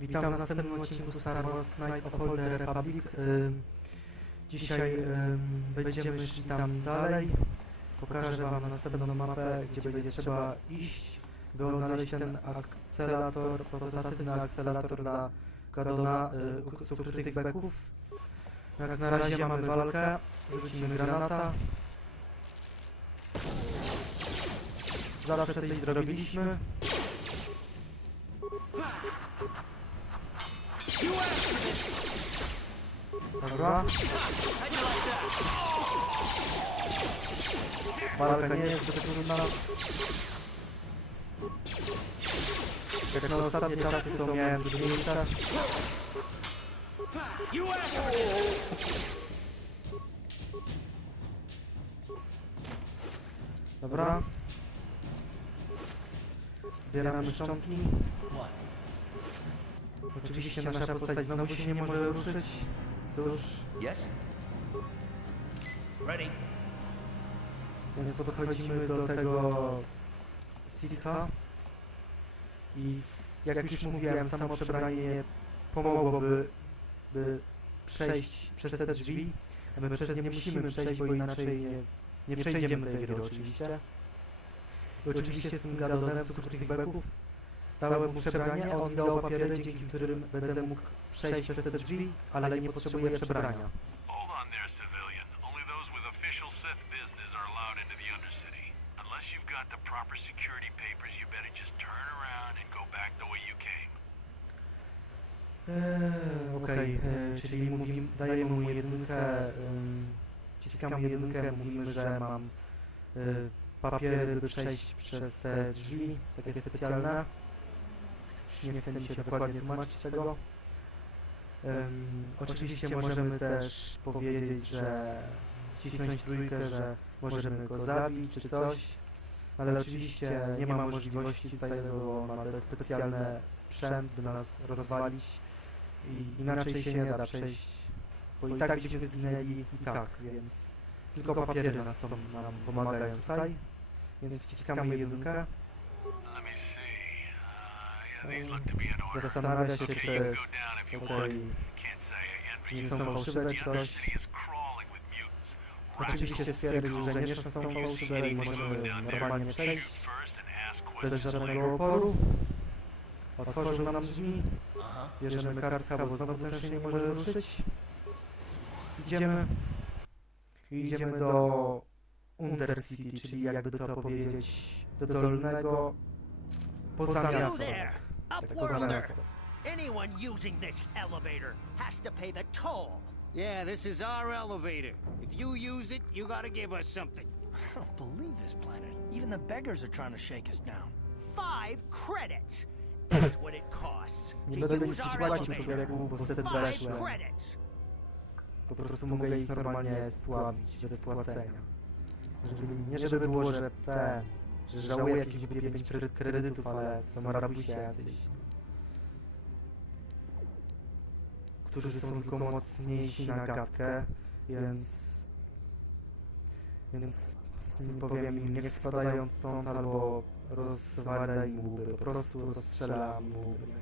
Witam w następnym odcinku Star Wars Knight of Old Republic. Ym, Dzisiaj ym, będziemy szli tam dalej. Pokażę wam następną mapę, gdzie będzie trzeba iść, by odnaleźć ten akcelator, prototypowny akcelator dla Gadona y, uk- z ukrytych beków. Jak na razie mamy walkę, rzucimy granata. Zawsze coś zrobiliśmy. Dobra. Walka nie jest zbyt trudna. Jak na ostatnie czasy to miałem trudniejsze. Dobra. Zbieramy szczątki. Oczywiście nasza postać znowu się nie może ruszyć. Cóż, Yes? Ready. więc podchodzimy do tego Sikha i jak już mówiłem, samo przebranie pomogłoby by przejść przez te drzwi. A my przez nie musimy przejść, bo inaczej nie, nie przejdziemy tej gry oczywiście. I oczywiście z tym gadonem z ukrytych beków dałem mu przebranie, a on mi dał papiery, dzięki którym będę mógł przejść przez te drzwi, ale nie potrzebuję przebrania. Hold on there, civilian. Only those with official Sith business are allowed into the Undercity. Unless you've got the proper security papers, you better just turn around and go back the way you came. Eee, Okej, eee, czyli mówimy, dajemy mu jedynkę, ym, wciskamy jedynkę, mówimy, że mam y, papiery, by przejść przez te drzwi, takie specjalne. Nie chcę mi się dokładnie tłumaczyć tego. Ym, oczywiście możemy też powiedzieć, że wcisnąć trójkę, że możemy go zabić czy coś, ale oczywiście nie ma możliwości tutaj, bo ma te specjalne sprzęt, by nas rozwalić. i inaczej się nie da przejść, bo i tak byśmy zginęli i tak, więc tylko papiery nas tam nam pomagają tutaj, więc wciskamy jedynkę, zastanawia się, czy to jest okej, czy nie są fałszywe czy coś. Oczywiście stwierdził, że nie są fałszywe i możemy normalnie przejść bez żadnego oporu. Otworzył nam drzwi, bierzemy kartkę, bo znowu ten się nie może ruszyć. Idziemy. Idziemy do Undercity, czyli jakby to powiedzieć, do dolnego poza You miasto. there, Upworlder! Anyone using this elevator has to pay the toll. Yeah, this is our elevator. If you use it, you gotta give us something. I don't believe this planet. Even the beggars are trying to shake us down. Five credits. That's what it costs Nie to będę nic use ci our płacił elevator. człowieku, bo set Five weszłem. credits. Po prostu mogę ich normalnie spławić bez płacenia. Żeby, nie żeby było, że te, że żałuję jakichś 5 kredytów, ale są rabusie jacyś. Którzy są tylko mocniejsi na gadkę, więc... Więc powiem im, niech spadają stąd albo rozwalę im łby, po prostu rozstrzelam im nie?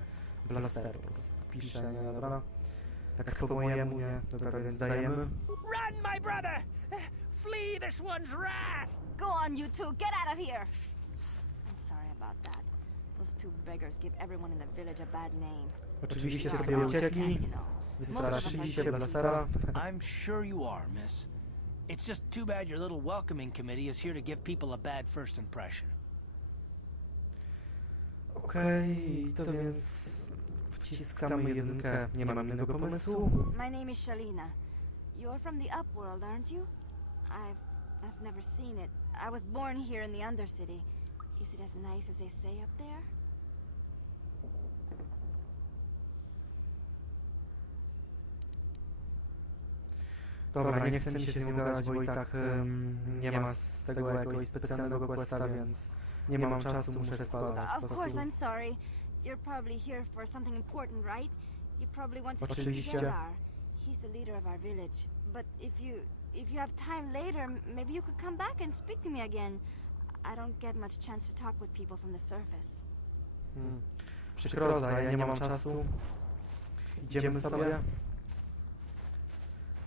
Blaster po prostu piszę, nie, dobra? Tak po mojemu, nie? Dobra, więc dajemy. Run, my brother! Flee this one's wrath! Go on, you two. Get out of here. I'm sorry about that. Those two beggars give everyone in the village a bad name. Oczywiście sobie uciekli, wystraszyli się blastera. I'm sure you are, miss. It's just too bad your little welcoming committee is here to give people a bad first impression. Okej, to więc wciskamy jedynkę. Nie mam innego pomysłu. My name is Shalina. You're from the Upworld, aren't you? I've I've never seen it. I was born here in the Undercity. Is it as nice as they say up there? Dobra, nie chcę mi się z nią gadać, bo i tak em, nie ma z tego jakiegoś specjalnego questa, więc nie mam czasu, muszę spadać. Po of course, prostu I'm sorry. You're probably here for something important, right? You probably want to see Oczywiście. Gerard. He's the leader of our village. But if you if you have time later, maybe you could come back and speak to me again. I don't get much chance to talk with people from the surface. Hmm. przykroza, ja nie mam czasu. Idziemy sobie.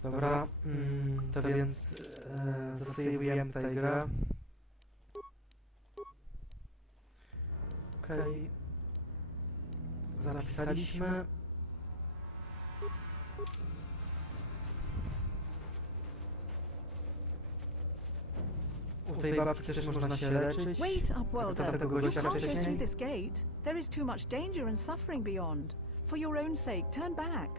Dobra, mm, to więc e, zasejwujemy tę grę. Okej. Zapisaliśmy. Tej babki też można się leczyć. Wait, Upwelder. tego You gościa can't go wcześniej? through this gate. There is too much danger and suffering beyond. For your own sake, turn back.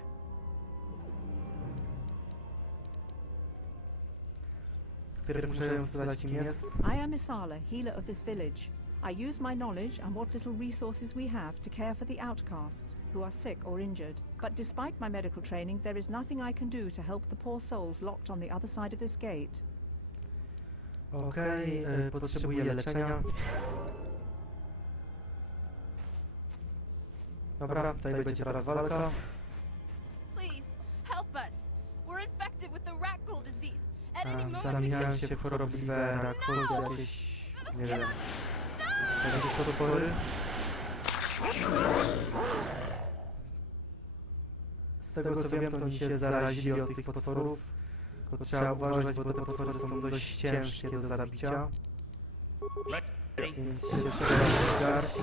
Pierw muszę ją sprawdzić kim jest. I am Isala, healer of this village. I use my knowledge and what little resources we have to care for the outcasts who are sick or injured. But despite my medical training, there is nothing I can do to help the poor souls locked on the other side of this gate. Okej, e, potrzebuję leczenia. Dobra, tutaj będzie teraz walka. Please, help us. We're infected with the rat ghoul disease. At any E, moment Zamieniają się w chorobliwe rakoły, jakieś, nie wiem, jakieś potwory. Z tego co wiem, to oni się zarazili od tych potworów. Tylko trzeba uważać, bo te potwory są dość ciężkie do zabicia. Więc się trzeba garść.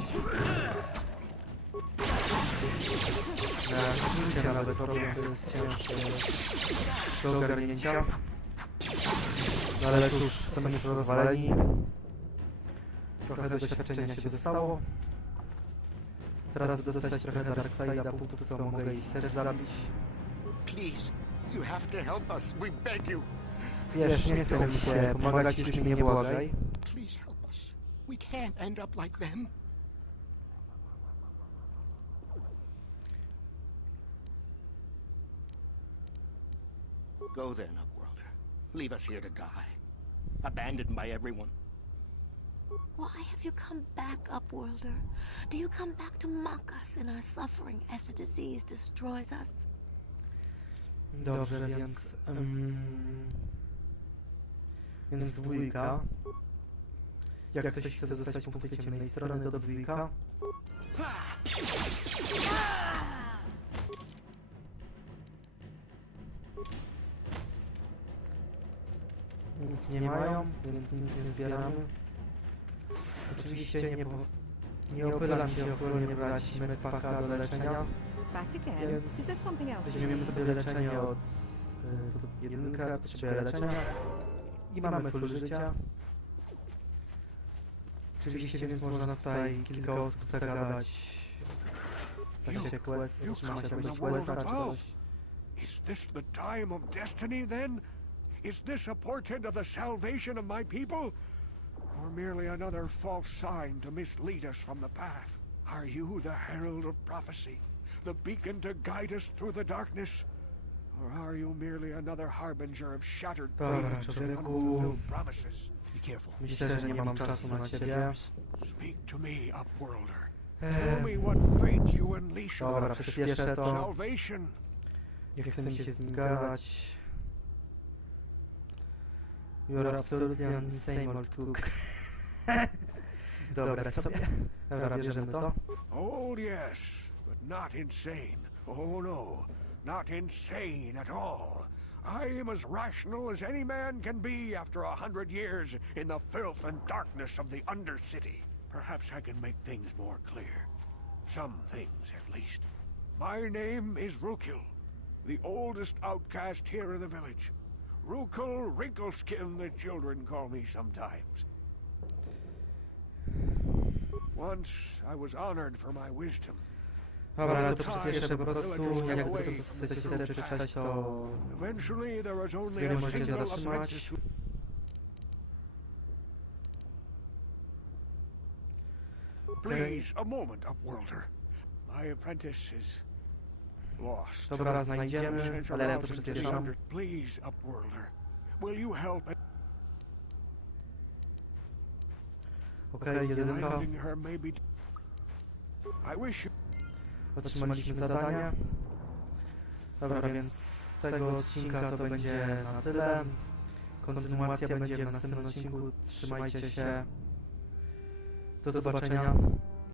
Na klucie nawet robią, to jest ciężkie do ogarnięcia. No ale cóż, są już rozwaleni. Trochę doświadczenia się dostało. Teraz dostać trochę Darkseida punktów, to mogę ich też zabić. Please, you have to help us. We beg you. Wiesz, nie chcę mi się pomagać, już mi nie błagaj. Please help us. We can't end up like them. Go then, Upworlder. Leave us here to die. Abandoned by everyone. Why have you come back, Upworlder? Do you come back to mock us in our suffering as the disease destroys us? Dobrze, więc... Um, więc dwójka. Jak ktoś chce dostać punkty ciemnej strony, to dwójka. Nic nie mają, więc nic nie zbieramy. Oczywiście nie, nie opylam się ogólnie brać medpaka do leczenia, Back again. Is there something else you weźmiemy need? sobie leczenie od y, jedynka, potrzebuję leczenia i mamy full życia. Oczywiście więc można tutaj kilka osób zagadać. Tak się quest, trzyma się jakoś questa czy coś. Is this the time of destiny, then? Is this a portent of the salvation of my people? Or merely another false sign to mislead us from the path? Are you the herald of prophecy? The beacon to guide us through the darkness? Or are you merely another harbinger of shattered Dobra, dreams and człowieku. unfulfilled promises? Be careful. Myślę, że nie mam czasu na ciebie. Speak to me, Upworlder. Tell Eee, me what fate you unleash on Dobra, us. przyspieszę to. Salvation Nie chcę mi się z nim gadać. You're absolutely insane, old cook. Dobra, sobie. Dobra, bierzemy to. Oh, yes, not insane. Oh, no, not insane at all. I am as rational as any man can be after a hundred years in the filth and darkness of the Undercity. Perhaps I can make things more clear. Some things, at least. My name is Rukil, the oldest outcast here in the village. Rukil Wrinkleskin, the children call me sometimes. Once I was honored for my wisdom. Dobra, ale to przyspieszę po prostu. Jak chcecie chcecie sobie przeczytać, to Eventually, there was only sobie możecie zatrzymać. Please, a moment, Upworlder. My apprentice is lost. Dobra, znajdziemy, ale ja to przyspieszam. Please, Upworlder. Will you help Okej, jedynka. her maybe... I wish you... Otrzymaliśmy zadanie. Dobra, więc z tego odcinka to będzie na tyle. Kontynuacja będzie w następnym odcinku. Trzymajcie się. Do zobaczenia.